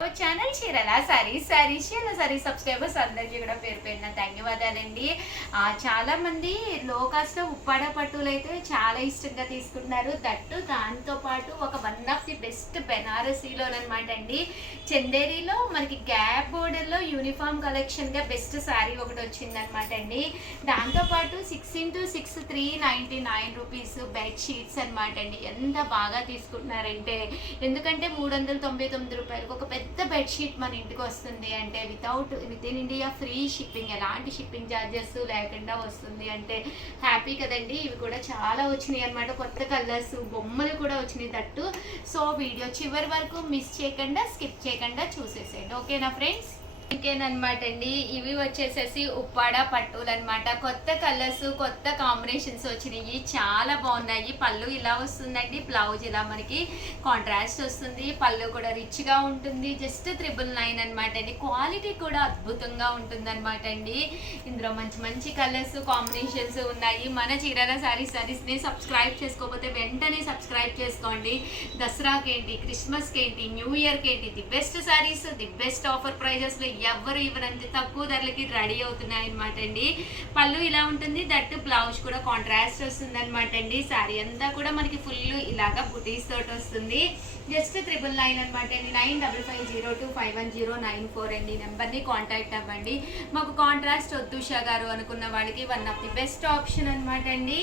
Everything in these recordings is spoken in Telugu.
ఛానల్ చీరల సారీ సబ్స్క్రైబర్స్ అందరికీ కూడా పేరు పేరున ధన్యవాదాలండి. చాలా మంది లో కాస్ట్ లో ఉప్పాడ పట్టులు అయితే చాలా ఇష్టంగా తీసుకుంటున్నారు. దట్టు దాంతో పాటు ఒక వన్ ఆఫ్ ది బెస్ట్ బెనారసీలో అనమాట అండి. చందేరిలో మనకి గ్యాప్ బోర్డర్ లో యూనిఫామ్ కలెక్షన్ గా బెస్ట్ శారీ ఒకటి వచ్చింది అనమాట అండి. దాంతో పాటు 6x6 399 రూపీస్ బెడ్ షీట్స్ అనమాట అండి. ఎంత బాగా తీసుకుంటున్నారంటే, ఎందుకంటే 399 రూపాయలకు ఒక పెద్ద బెడ్షీట్ మన ఇంటికి వస్తుంది అంటే with in India free shipping, ఎలాంటి షిప్పింగ్ ఛార్జెస్ లేకుండా వస్తుంది అంటే హ్యాపీ కదండి. ఇవి కూడా చాలా వచ్చినాయి అనమాట, కొత్త కలర్స్ బొమ్మలు కూడా వచ్చినాయి దట్టు. సో వీడియో చివరి వరకు మిస్ చేయకుండా స్కిప్ చేయకుండా చూసేసేయండి, ఓకేనా ఫ్రెండ్స్? ఇంకేనమాట అండి, ఇవి వచ్చేసేసి ఉప్పాడ పట్టులు అనమాట. కొత్త కలర్స్ కొత్త కాంబినేషన్స్ వచ్చినాయి, చాలా బాగున్నాయి. పళ్ళు ఇలా వస్తుందండి, బ్లౌజ్ ఇలా మనకి కాంట్రాస్ట్ వస్తుంది. పళ్ళు కూడా రిచ్ గా ఉంటుంది. జస్ట్ 999 అనమాట అండి. క్వాలిటీ కూడా అద్భుతంగా ఉంటుంది అనమాట అండి. ఇందులో మంచి మంచి కలర్స్ కాంబినేషన్స్ ఉన్నాయి. మన చీరాల సారీస్ ని సబ్స్క్రైబ్ చేసుకోకపోతే వెంటనే సబ్స్క్రైబ్ చేసుకోండి. దసరాకి ఏంటి, క్రిస్మస్కి ఏంటి, న్యూ ఇయర్కి ఏంటి, the best saris the best offer prices లో ఎవరు ఇవ్వనంత తక్కువ ధరలకి రెడీ అవుతున్నాయి అనమాట అండి. పళ్ళు ఇలా ఉంటుంది, దట్టు బ్లౌజ్ కూడా కాంట్రాస్ట్ వస్తుంది అనమాట అండి. శారీ అంతా కూడా మనకి ఫుల్ ఇలాగా బుటీస్ తోటి వస్తుంది. జస్ట్ 999 అనమాట అండి. 9550251094 అండి. నెంబర్ని కాంటాక్ట్ అవ్వండి. మాకు కాంట్రాస్ట్ వద్దు ఉషా గారు అనుకున్న వాళ్ళకి one of the best option అనమాట అండి.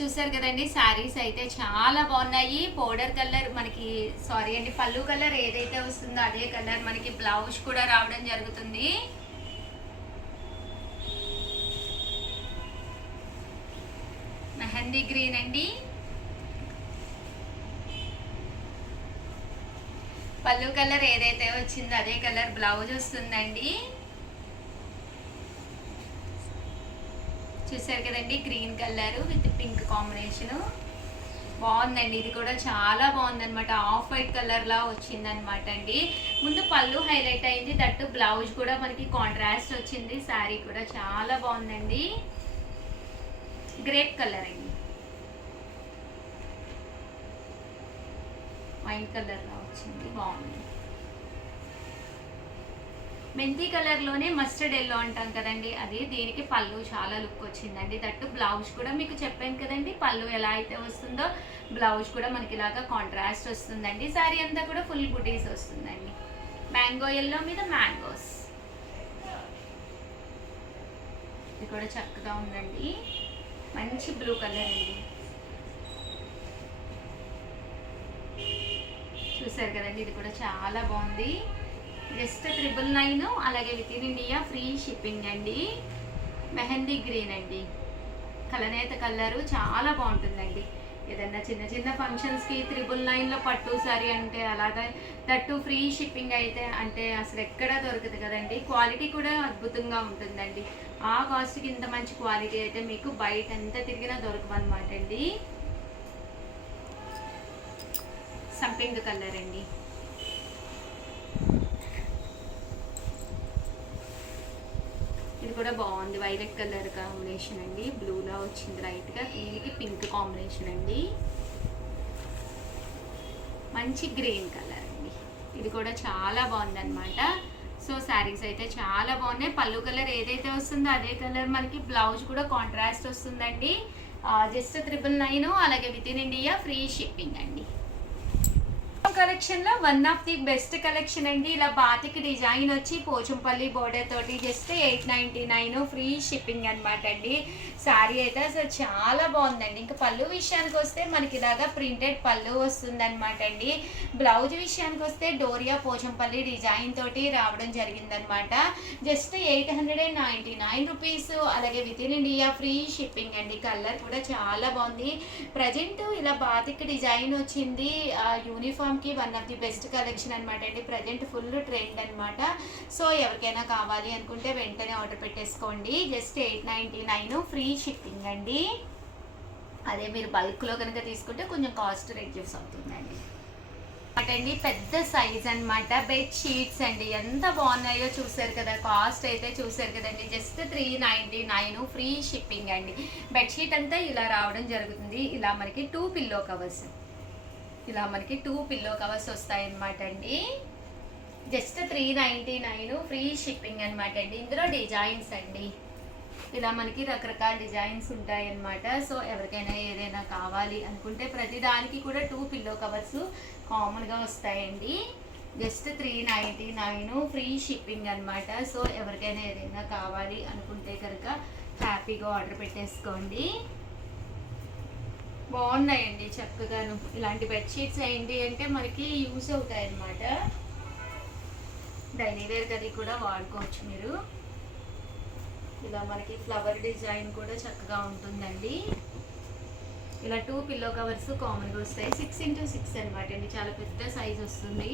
చూసారు కదండి, శారీస్ అయితే చాలా బాగున్నాయి. పౌడర్ కలర్ మనకి పళ్ళు కలర్ ఏదైతే వస్తుందో అదే కలర్ మనకి బ్లౌజ్ కూడా రావడం జరుగుతుంది. మెహందీ గ్రీన్ అండి. పళ్ళు కలర్ ఏదైతే వచ్చిందో అదే కలర్ బ్లౌజ్ వస్తుందండి. చూసారు కదండి, green colour with pink combination బాగుందండి. ఇది కూడా చాలా బాగుంది అనమాట. ఆఫ్ వైట్ కలర్ లా వచ్చింది అనమాట అండి. ముందు పళ్ళు హైలైట్ అయింది, దట్టు బ్లౌజ్ కూడా మనకి కాంట్రాస్ట్ వచ్చింది. శారీ కూడా చాలా బాగుందండి. గ్రేప్ కలర్ అండి, వైట్ కలర్ లా వచ్చింది, బాగుంది. మెంతి కలర్ లోనే మస్టర్డ్ ఎల్లో అంటాం కదండి, అది దీనికి పళ్ళు చాలా లుక్ వచ్చిందండి. దట్టు బ్లౌజ్ కూడా మీకు చెప్పాను కదండి, పళ్ళు ఎలా అయితే వస్తుందో బ్లౌజ్ కూడా మనకి ఇలాగా కాంట్రాస్ట్ వస్తుందండి. శారీ అంతా కూడా ఫుల్ బుటీస్ వస్తుందండి. మ్యాంగో ఎల్లో మీద మ్యాంగోస్, ఇది కూడా చక్కగా ఉందండి. మంచి బ్లూ కలర్ అండి. చూసారు కదండి, ఇది కూడా చాలా బాగుంది. జస్ట్ 999, అలాగే within India free shipping అండి. మెహందీ గ్రీన్ అండి, కలనేత కలరు చాలా బాగుంటుందండి. ఏదన్నా చిన్న చిన్న ఫంక్షన్స్కి 999లో పట్టు సారీ అంటే అలాగా దట్టు ఫ్రీ షిప్పింగ్ అయితే అంటే అసలు ఎక్కడా దొరకదు కదండి. క్వాలిటీ కూడా అద్భుతంగా ఉంటుందండి. ఆ కాస్ట్కి ఇంత మంచి క్వాలిటీ అయితే మీకు బయట ఎంత తిరిగినా దొరకమన్నమాట అండి. సంపింగ్ కలర్ అండి, ఇది కూడా బాగుంది. వైలెట్ కలర్ కాంబినేషన్ అండి, బ్లూలా వచ్చింది లైట్గా, దీనికి పింక్ కాంబినేషన్ అండి. మంచి గ్రీన్ కలర్ అండి, ఇది కూడా చాలా బాగుంది అనమాట. సో శారీస్ అయితే చాలా బాగున్నాయి. పళ్ళు కలర్ ఏదైతే వస్తుందో అదే కలర్ మనకి బ్లౌజ్ కూడా కాంట్రాస్ట్ వస్తుందండి. జస్ట్ 999, అలాగే within India free shipping అండి. కలెక్షన్ లో one of the best collection అండి. ఇలా బాతిక్ డిజైన్ వచ్చి పోచంపల్లి బోర్డర్ తోటి జస్ట్ 899 ఫ్రీ షిప్పింగ్ అనమాట అండి. శారీ అయితే అసలు చాలా బాగుందండి. ఇంకా పళ్ళు విషయానికి వస్తే మనకి ఇలాగా ప్రింటెడ్ పళ్ళు వస్తుంది అనమాట అండి. బ్లౌజ్ విషయానికి వస్తే డోరియా పోచంపల్లి డిజైన్ తోటి రావడం జరిగిందనమాట. జస్ట్ 899 రూపీస్, అలాగే within India free shipping అండి. కలర్ కూడా చాలా బాగుంది. ప్రజెంట్ ఇలా బాతిక్ డిజైన్ వచ్చింది యూనిఫామ్ కి one of the best collection అనమాట అండి. ప్రజెంట్ ఫుల్ ట్రెండ్ అనమాట. సో ఎవరికైనా కావాలి అనుకుంటే వెంటనే ఆర్డర్ పెట్టేసుకోండి. జస్ట్ 899 ఫ్రీ షిప్పింగ్ అండి. అదే మీరు బల్క్లో కనుక తీసుకుంటే కొంచెం కాస్ట్ రెడ్యూస్ అవుతుందండి. అండి పెద్ద సైజ్ అనమాట. బెడ్ షీట్స్ అండి, ఎంత బాగున్నాయో చూసారు కదా. కాస్ట్ అయితే చూసారు కదండి, జస్ట్ 399 ఫ్రీ షిప్పింగ్ అండి. బెడ్షీట్ అంతా ఇలా రావడం జరుగుతుంది. ఇలా మనకి 2 పిల్లో కవర్స్, ఇలా మనకి 2 పిల్లో కవర్స్ వస్తాయి అన్నమాట అండి. జస్ట్ 399 ఫ్రీ షిప్పింగ్ అనమాట అండి. ఇందులో డిజైన్స్ అండి, ఇలా మనకి రకరకాల డిజైన్స్ ఉంటాయి అన్నమాట. సో ఎవరికైనా ఏదైనా కావాలి అనుకుంటే ప్రతి దానికి కూడా 2 పిల్లో కవర్స్ కామన్గా వస్తాయండి. జస్ట్ 399 ఫ్రీ షిప్పింగ్ అనమాట. సో ఎవరికైనా ఏదైనా కావాలి అనుకుంటే కనుక హ్యాపీగా ఆర్డర్ పెట్టేసుకోండి. బాగున్నాయండి చక్కగాను. ఇలాంటి బెడ్షీట్స్ ఏంటి అంటే మనకి యూస్ అవుతాయి అన్నమాట. డైలీ వేర్ గది కూడా వాడుకోవచ్చు మీరు. ఇలా మనకి ఫ్లవర్ డిజైన్ కూడా చక్కగా ఉంటుందండి. ఇలా 2 పిల్లో కవర్స్ కామన్గా వస్తాయి. 6x6 అనమాట అండి, చాలా పెద్ద సైజ్ వస్తుంది.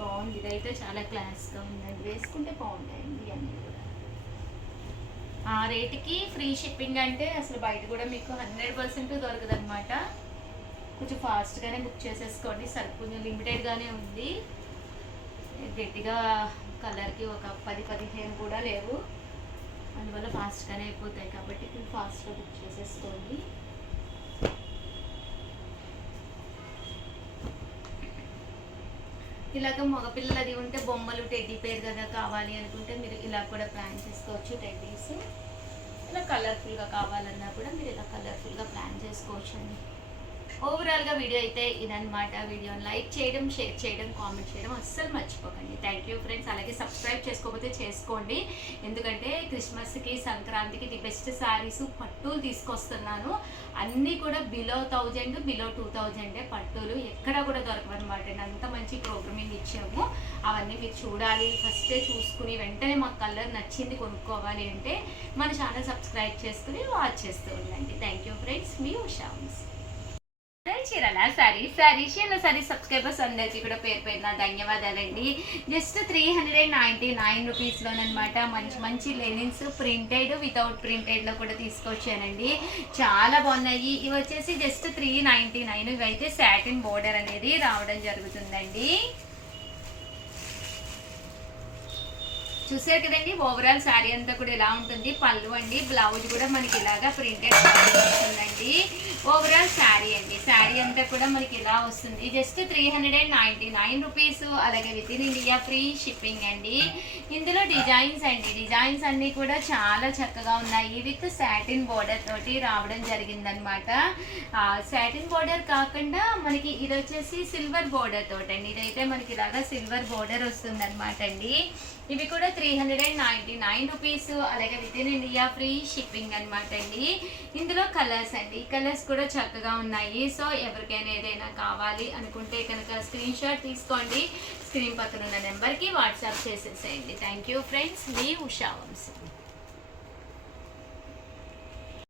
బాగుంది, ఇదైతే చాలా క్లాస్గా ఉందండి, వేసుకుంటే బాగుంటాయండి అన్నీ కూడా. ఆ రేటుకి ఫ్రీ షిప్పింగ్ అంటే అసలు బయట కూడా మీకు 100% దొరకదు అనమాట. కొంచెం ఫాస్ట్గానే బుక్ చేసేసుకోండి, కొంచెం లిమిటెడ్గానే ఉంది. గట్టిగా కలర్కి ఒక 10-15 కూడా లేవు, అందువల్ల ఫాస్ట్గానే అయిపోతాయి కాబట్టి ఫాస్ట్గా బుక్ చేసేసుకోండి. ఇలాగ మగపిల్లలది ఉంటే బొమ్మలు టెడ్డీ పేరు కదా కావాలి అనుకుంటే మీరు ఇలా కూడా ప్లాన్ చేసుకోవచ్చు. టెడ్డీస్ ఇలా కలర్ఫుల్గా కావాలన్నా కూడా మీరు ఇలా కలర్ఫుల్గా ప్లాన్ చేసుకోవచ్చు అండి. ఓవరాల్గా వీడియో అయితే ఇదనమాట. వీడియోని లైక్ చేయడం, షేర్ చేయడం, కామెంట్ చేయడం అస్సలు మర్చిపోకండి. Thank you friends. అలాగే సబ్స్క్రైబ్ చేసుకోకపోతే చేసుకోండి, ఎందుకంటే క్రిస్మస్కి, సంక్రాంతికి ది బెస్ట్ శారీస్ పట్టులు తీసుకొస్తున్నాను. అన్నీ కూడా బిలో 1000, బిలో 2000 పట్టులు ఎక్కడ కూడా దొరకవన్నమాట. అంత మంచి ప్రోగ్రామింగ్ ఇచ్చాము. అవన్నీ మీరు చూడాలి, ఫస్టే చూసుకుని వెంటనే మాకు కలర్ నచ్చింది కొనుక్కోవాలి అంటే మన ఛానల్ సబ్స్క్రైబ్ చేసుకుని వాచ్ చేస్తూ ఉండండి. థ్యాంక్ యూ ఫ్రెండ్స్, మీ ఉషామ్స్. చీరల సారీ సబ్స్క్రైబర్స్ అందరికీ కూడా పేరు పేరున ధన్యవాదాలండి. జస్ట్ 399 రూపీస్లోనమాట మంచి మంచి లెనిన్స్ ప్రింటెడ్ వితౌట్ ప్రింటెడ్లో కూడా తీసుకొచ్చానండి. చాలా బాగున్నాయి. ఇవి వచ్చేసి జస్ట్ 399. ఇవైతే సాటిన్ బోర్డర్ అనేది రావడం జరుగుతుందండి. చూసారు కదండి, ఓవరాల్ శారీ అంతా కూడా ఇలా ఉంటుంది. పళ్ళు అండి, బ్లౌజ్ కూడా మనకి ఇలాగా ప్రింటెడ్ వస్తుందండి. ఓవరాల్ శారీ అండి, శారీ అంతా కూడా మనకి ఇలా వస్తుంది. Just 399 rupees. అలాగే within India free shipping అండి. ఇందులో డిజైన్స్ అండి, డిజైన్స్ అన్నీ కూడా చాలా చక్కగా ఉన్నాయి. విత్ సాటిన్ బోర్డర్ తోటి రావడం జరిగిందనమాట. సాటిన్ బోర్డర్ కాకుండా మనకి ఇది వచ్చేసి సిల్వర్ బోర్డర్ తోటి అండి. ఇదైతే మనకి ఇలాగా సిల్వర్ బోర్డర్ వస్తుంది అనమాట అండి. ఇవి కూడా 399 రూపీస్. అలాగే within India free shipping అనమాట అండి. ఇందులో కలర్స్ అండి, కలర్స్ కూడా చక్కగా ఉన్నాయి. సో ఎవరికైనా ఏదైనా కావాలి అనుకుంటే కనుక స్క్రీన్ షాట్ తీసుకోండి, స్క్రీన్ పక్కన ఉన్న నెంబర్కి వాట్సాప్ చేసేసేయండి. థ్యాంక్ యూ ఫ్రెండ్స్, మీ ఉషా వంశీ.